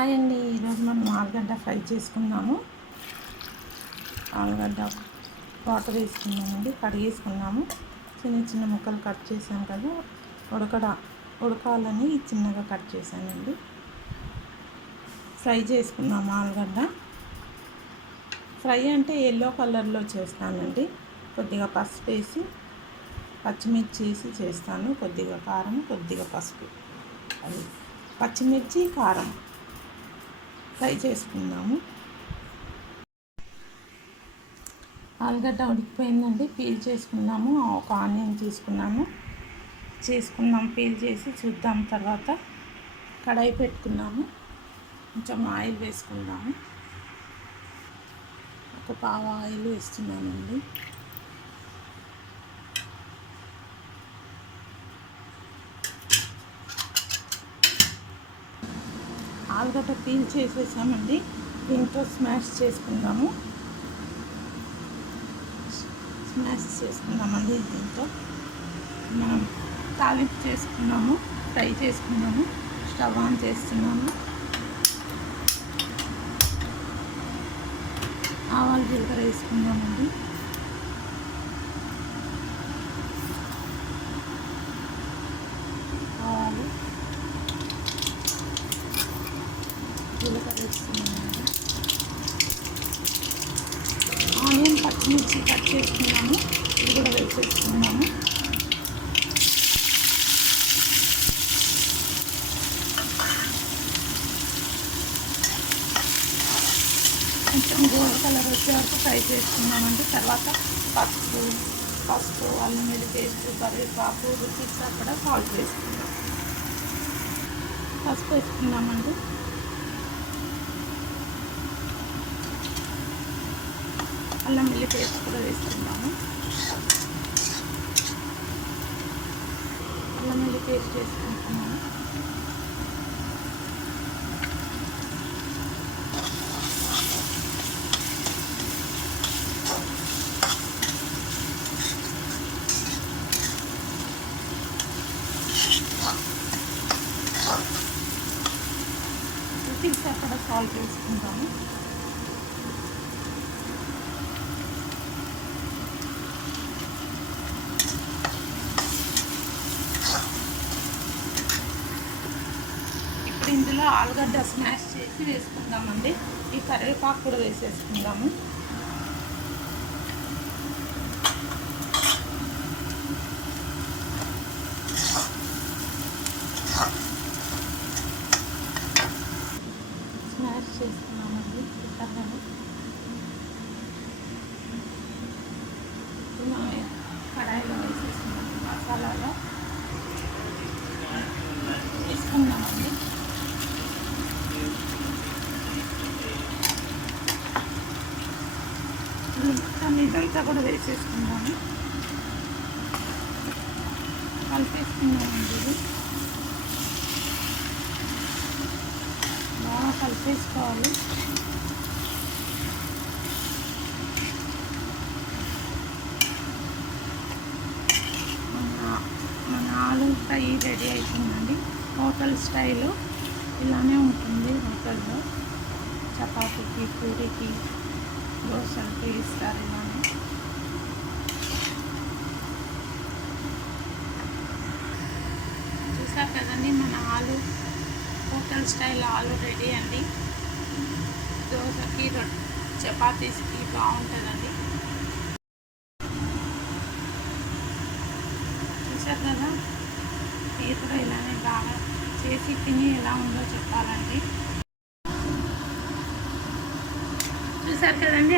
Hi అండి. ఈరోజు మనం ఆలుగడ్డ ఫ్రై చేసుకున్నాము. ఆలుగడ్డ వాటర్ వేసుకున్నామండి, కడిగేసుకున్నాము. చిన్న చిన్న ముక్కలు కట్ చేసాం కదా, ఉడకాలని చిన్నగా కట్ చేశానండి. ఫ్రై చేసుకున్నాము ఆలుగడ్డ. ఫ్రై అంటే ఎల్లో కలర్లో చేస్తానండి. కొద్దిగా పసుపు వేసి, పచ్చిమిర్చి వేసి చేస్తాను. కొద్దిగా కారం, కొద్దిగా పసుపు, అది పచ్చిమిర్చి కారం ఫ్రై చేసుకుందాము. ఆలుగడ్డ ఉడికిపోయిందండి, పీల్ చేసుకున్నాము. ఒక ఆనియన్ చేసుకున్నాము, పీల్ చేసి చూద్దాం. తర్వాత కడాయి పెట్టుకున్నాము, కొంచెం ఆయిల్ వేసుకున్నాము. ఒక పావు ఆయిల్ వేస్తున్నానండి. ఆలుగడ్డ పీల్ చేసేసామండి, దీంట్లో స్మాష్ చేసుకుందాము. దీంతో మనం తాలింపు చేసుకున్నాము, ఫ్రై చేసుకున్నాము. స్టవ్ ఆన్ చేస్తున్నాము. ఆవాలు జీలకర్ర వేసుకుందామండి. ఆవాలు జీలకర్ర వేసుకున్నామండి. ఆనియన్ పచ్చిమిర్చి కట్ చేసుకున్నాము, ఇది కూడా వేసేసుకున్నాము. కొంచెం గోల్డ్ కలర్ వచ్చే వరకు ఫ్రై చేసుకున్నామండి. తర్వాత పసుపు అల్లం వెల్లుల్లి పేస్ట్, కరివేపాకు, రుచికి సరిపడా సాల్ట్ వేసుకున్నాం. పసుపు వేసుకున్నామండి. అల్లం వెల్లుల్లి పేస్ట్ కూడా వేసుకున్నాము. అల్లం వెల్లుల్లి పేస్ట్ వేసుకుంటున్నాము. రుచికి సరిపడా సాల్ట్ వేసుకుంటాము. ఇందులో ఆలుగడ్డ స్మాష్ చేసి వేసుకుందామండి. ఈ కరివేపాకు కూడా వేసేసుకుందాము. స్మాష్ చేసుకున్నామండి. కడాయిలో వేసేసుకున్నాము. మసాలాలో వేసుకున్నామండి. ఇదంతా కూడా వేసేసుకుందాము. కలిపేసుకున్నామండి. ఇది బాగా కలిపేసుకోవాలి. మన ఆలు ఫ్రై రెడీ అయిపోయిందండి. హోటల్ స్టైలు ఇలానే ఉంటుంది. హోటల్లో చపాతీకి, పూరికి, దోశలకి ఇస్తారు. ఇలానే చూసారు కదండి, మన ఆలు హోటల్ స్టైల్ ఆలు రెడీ అండి. దోశకి, చపాతీస్కి బాగుంటుందండి. చూసారు కదా, మీరు కూడా ఇలానే బాగా చేసి తిని ఎలా ఉందో చెప్పాలండి. చూసారు కదండి.